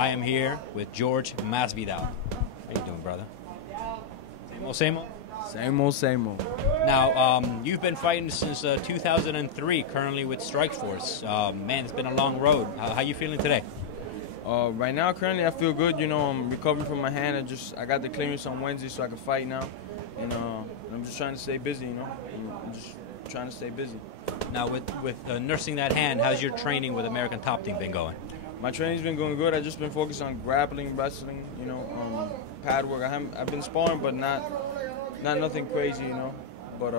I am here with Jorge Masvidal. How you doing, brother? Same old, same old? Same old, same old. Now, you've been fighting since 2003, currently with Strikeforce. Man, it's been a long road. How you feeling today? Right now, currently, I feel good. You know, I'm recovering from my hand. I got the clearance on Wednesday, so I can fight now. And I'm just trying to stay busy, you know. I'm just trying to stay busy. Now, with nursing that hand, how's your training with American Top Team been going? My training's been going good. I've just been focused on grappling, wrestling, you know, pad work. I've been sparring, but not nothing crazy, you know. But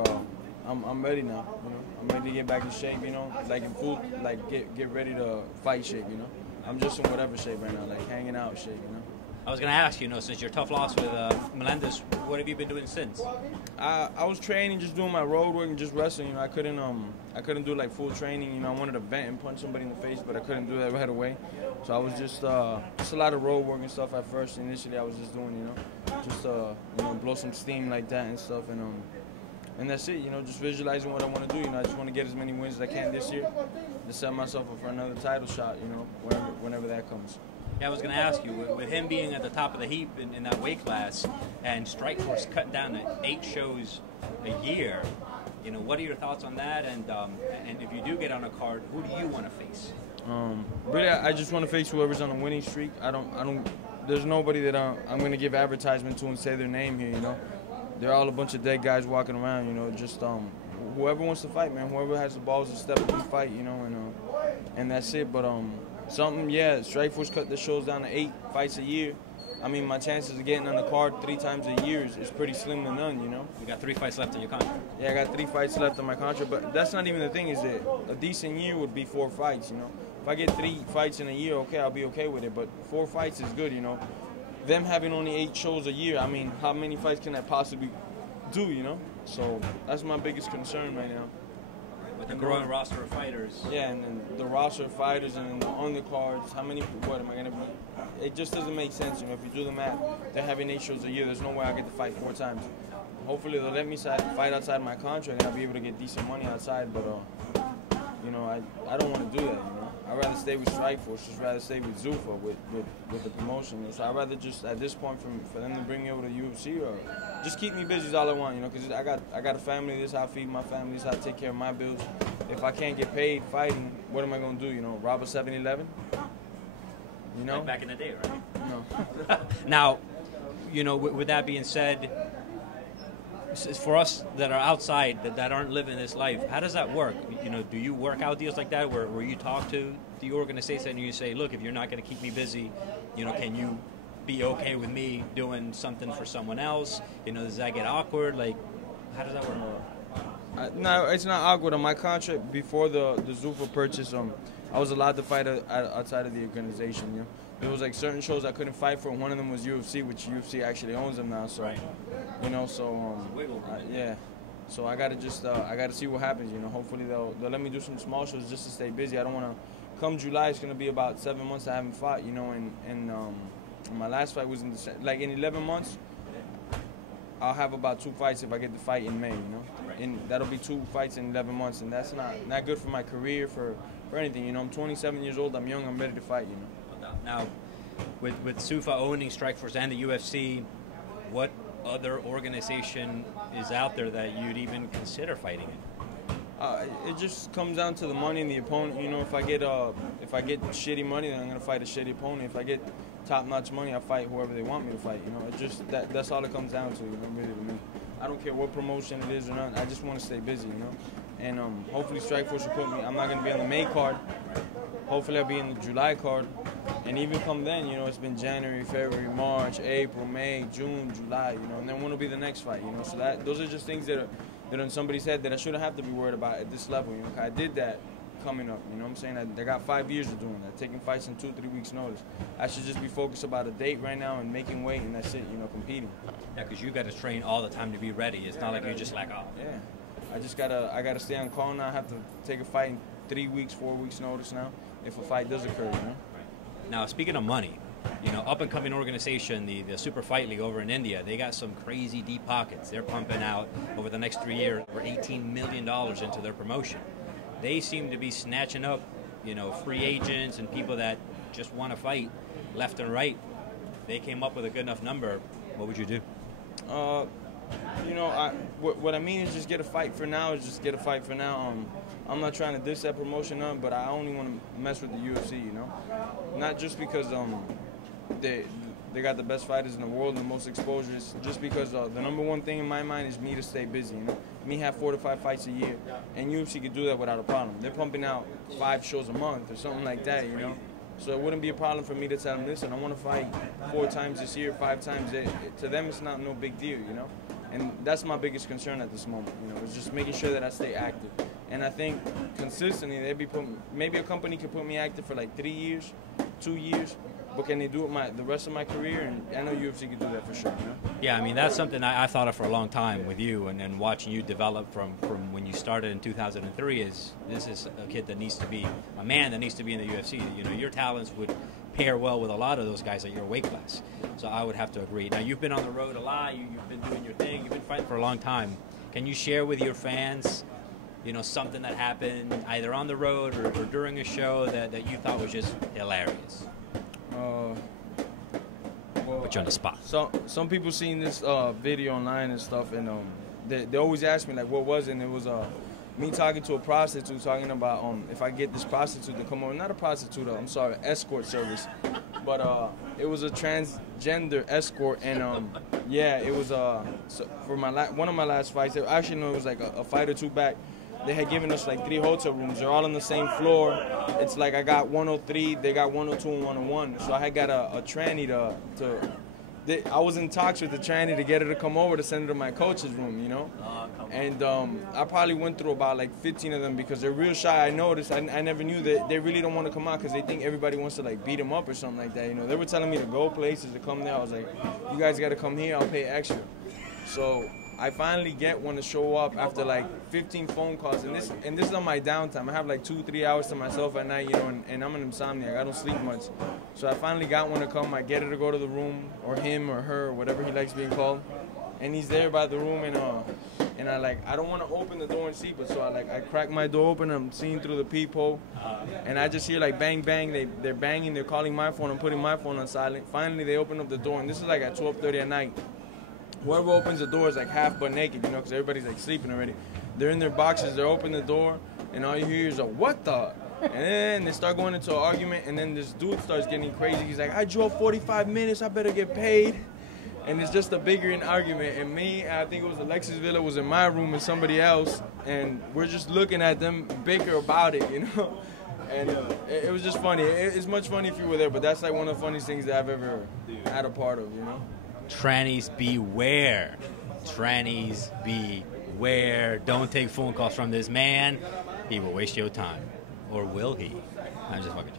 I'm ready now, you know. I'm ready to get back in shape, you know, like in full, like get ready to fight shape, you know. I'm just in whatever shape right now, like hanging out shape, you know. I was going to ask you, since your tough loss with Melendez, what have you been doing since? I was training, just doing my road work and just wrestling. You know, I couldn't do like full training. You know, I wanted to vent and punch somebody in the face, but I couldn't do that right away. So I was just a lot of road work and stuff at first. Initially, I was just doing, you know, just you know, blow some steam like that and stuff, and that's it. You know, just visualizing what I want to do. You know, I just want to get as many wins as I can this year to set myself up for another title shot. You know, whenever that comes. Yeah, I was going to ask you, with him being at the top of the heap in that weight class and Strikeforce cutting down to 8 shows a year, you know, what are your thoughts on that? And if you do get on a card, who do you want to face? Really, I just want to face whoever's on a winning streak. There's nobody that I'm going to give advertisement to and say their name here, you know. They're all a bunch of dead guys walking around, you know, just whoever wants to fight, man. Whoever has the balls to step up and fight, you know, and that's it. But Strikeforce cut the shows down to 8 fights a year. I mean, my chances of getting on the card 3 times a year is pretty slim to none, you know. You got 3 fights left in your contract. Yeah, I got 3 fights left on my contract, but that's not even the thing. Is that a decent year would be 4 fights, you know. If I get 3 fights in a year, okay, I'll be okay with it. But 4 fights is good, you know. Them having only 8 shows a year, I mean, how many fights can I possibly do, you know? So that's my biggest concern right now. With the growing roster of fighters. Yeah, and then the roster of fighters and then the undercards, what am I going to be? It just doesn't make sense, you know. If you do the math, they're having 8 shows a year. There's no way I get to fight 4 times. Hopefully they'll let me fight outside my contract and I'll be able to get decent money outside, but, you know, I don't want to do that, you know. I'd rather stay with Strikeforce, just rather stay with Zuffa, with the promotion. So I'd rather just, at this point, for them to bring me over to UFC or just keep me busy is all I want, you know, because I got a family. This is how I feed my family. This is how I take care of my bills. If I can't get paid fighting, what am I going to do, you know, rob a 7-Eleven? You know? Like back in the day, right? No. Now, you know, with that being said, for us that are outside, that aren't living this life, how does that work? You know, do you work out deals like that where you talk to the organization and you say, look, if you're not going to keep me busy, you know, can you be okay with me doing something for someone else? You know, does that get awkward? Like, how does that work? No, it's not awkward. On my contract before the Zuffa purchase, I was allowed to fight outside of the organization, you know. There was like certain shows I couldn't fight for. One of them was UFC, which UFC actually owns them now. So, you know, yeah. So I gotta see what happens. You know, hopefully they'll let me do some small shows just to stay busy. I don't want to. Come July, it's gonna be about 7 months I haven't fought. You know, and my last fight was in in 11 months. I'll have about 2 fights if I get the fight in May. You know, and that'll be 2 fights in 11 months, and that's not good for my career for anything. You know, I'm 27 years old. I'm young. I'm ready to fight. You know. Now, with Zuffa owning Strikeforce and the UFC, what other organization is out there that you'd even consider fighting in? It just comes down to the money and the opponent. You know, if I get shitty money, then I'm gonna fight a shitty opponent. If I get top-notch money, I fight whoever they want me to fight. You know, it just that's all it comes down to. You know, really to me. I don't care what promotion it is or not. I just want to stay busy. You know, and hopefully Strikeforce will put me. I'm not gonna be on the May card. Hopefully I'll be in the July card. And even come then, you know, it's been January, February, March, April, May, June, July, you know, and then when will be the next fight, you know? So those are just things that are in somebody's head that I shouldn't have to be worried about at this level, you know? I did that coming up, you know what I'm saying? I got 5 years of doing that, taking fights in 2-3 weeks notice. I should just be focused about a date right now and making weight, and that's it, you know, competing. Yeah, because you got to train all the time to be ready. It's not like you're just like, oh. Yeah, I gotta stay on call now. I have to take a fight in 3 weeks, 4 weeks notice now if a fight does occur, you know? Now, speaking of money, you know, up-and-coming organization, the Super Fight League over in India, they got some crazy deep pockets. They're pumping out, over the next 3 years, over $18 million into their promotion. They seem to be snatching up, you know, free agents and people that just want to fight left and right, they came up with a good enough number, what would you do? You know, what I mean is just get a fight for now. Is just get a fight for now. I'm not trying to diss that promotion up, but I only want to mess with the UFC. You know, not just because they got the best fighters in the world and the most exposure. It's just because the number one thing in my mind is me to stay busy. You know, me have 4 to 5 fights a year, and UFC could do that without a problem. They're pumping out 5 shows a month or something like that. You know. So it wouldn't be a problem for me to tell them, listen, I want to fight 4 times this year, 5 times. To them, it's not no big deal, you know? And that's my biggest concern at this moment, you know, is just making sure that I stay active. And I think consistently, maybe a company could put me active for like 3 years, 2 years, but can they do it the rest of my career? And I know UFC could do that for sure, you know? Yeah, I mean, that's something I thought of for a long time with you, and then watching you develop from when you started in 2003 is this is a kid that needs to be, a man that needs to be in the UFC. You know, your talents would pair well with a lot of those guys at your weight class. So I would have to agree. Now, you've been on the road a lot. You've been doing your thing. You've been fighting for a long time. Can you share with your fans, you know, something that happened either on the road or during a show that you thought was just hilarious? Put you on the spot. So some people seen this video online and stuff, and they always ask me like, what was it? And it was me talking to a prostitute, talking about if I get this prostitute to come over, not a prostitute, I'm sorry, escort service, but it was a transgender escort, and yeah, it was so for one of my last fights. Actually, no, it was like a fight or two back. They had given us like 3 hotel rooms. They're all on the same floor. It's like I got 103, they got 102 and 101. So I had got a tranny I was in talks with the tranny to get her to come over to send her to my coach's room, you know? And I probably went through about like 15 of them because they're real shy. I noticed, I never knew that they really don't want to come out because they think everybody wants to like beat them up or something like that, you know? They were telling me to go places, to come there. I was like, you guys got to come here, I'll pay extra. So I finally get one to show up after like 15 phone calls, and this is on my downtime. I have like 2-3 hours to myself at night, you know, and I'm an insomniac. I don't sleep much. So I finally got one to come. I get her to go to the room, or him or her, or whatever he likes being called. And he's there by the room, and I don't want to open the door and see, but so I crack my door open. I'm seeing through the peephole, and I just hear like bang bang. They're banging. They're calling my phone. I'm putting my phone on silent. Finally, they open up the door, and this is like at 12:30 at night. Whoever opens the door is like half butt naked, you know, because everybody's like sleeping already. They're in their boxes, they open the door, and all you hear is a what the? And then they start going into an argument, and then this dude starts getting crazy. He's like, I drove 45 minutes, I better get paid. And it's just a bigger argument. And me, I think it was Alexis Villa, was in my room with somebody else, and we're just looking at them bicker about it, you know. And it was just funny. It's much funny if you were there, but that's like one of the funniest things that I've ever had a part of, you know. Trannies beware. Trannies beware. Don't take phone calls from this man. He will waste your time. Or will he? I'm just fucking.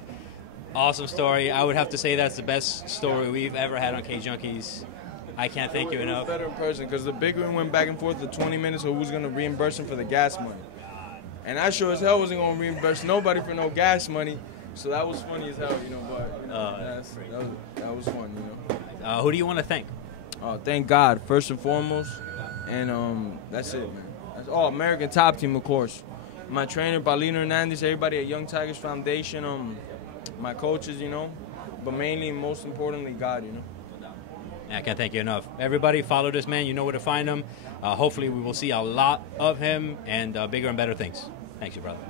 Awesome story. I would have to say that's the best story we've ever had on CAGEJUNKIES. I can't thank you enough. Better in person, because the big one went back and forth for 20 minutes of who's going to reimburse him for the gas money. And I sure as hell wasn't going to reimburse nobody for no gas money. So that was funny as hell, you know. But you know, that was fun, you know. Who do you want to thank? Thank God, first and foremost. And that's it, man. American Top Team, of course. My trainer, Paulino Hernandez, everybody at Young Tigers Foundation, my coaches, you know. But mainly, most importantly, God, you know. I can't thank you enough. Everybody, follow this man. You know where to find him. Hopefully, we will see a lot of him and bigger and better things. Thanks, you brother.